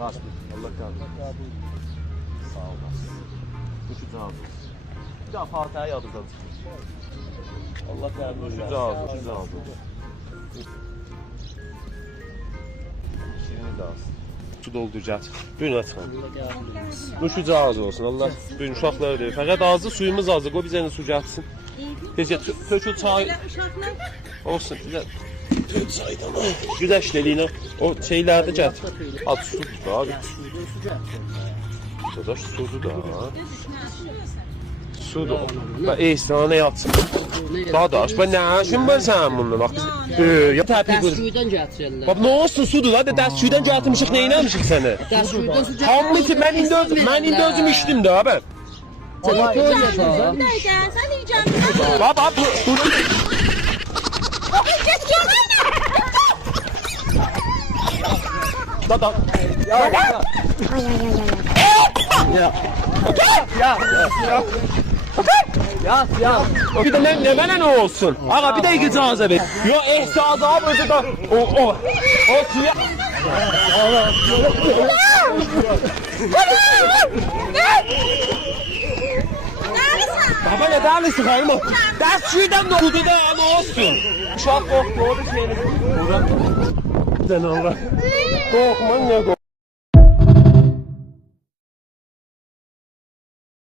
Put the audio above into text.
Rahatsız. Allah kabul. Sağ olasın. Üçüncü ağzı. Bir daha Fatiha'ya yadırdan çıkıyor. Allah kabul. Üçüncü ağzı. Üçüncü ağzı. İkisini ağzı. Su dolduracağız. Buyurun açın. Üçüncü ağzı olsun. Allah buyurun uşaqlar ödeyir. Fakat ağzı suyumuz azdır. O bizə su gəlsin. Tezcə tökül çay. Olsun. Çaydan. Güləşləliyinə o şeylərdə gətir. At su da abi. Dadaş sudu da. Sudu. Bak eysana yatsın. Dadaş ben ne işin var sen bununla bak. Ya təpik vur. Suyudan gətirsən. Bak ne olsun sudur hadi dərs suyudan gətirmişik nə eləmişik səni? Dərs suyudan su Hamısı mən indi özüm içdim də abi. Sen yiyeceksin. Sen yiyeceksin. Baba dur. Dada. Ya. Bir de ne bana ne olsun? Aga bir de icazə ver. Yo ehsaz abi özü de o suya. Baba ne derlisin haymo? Ders şuradan da oldu da ama olsun. Uşaq qorxdu o bir şeyini. Buradan. Allah. Korkman ne kork.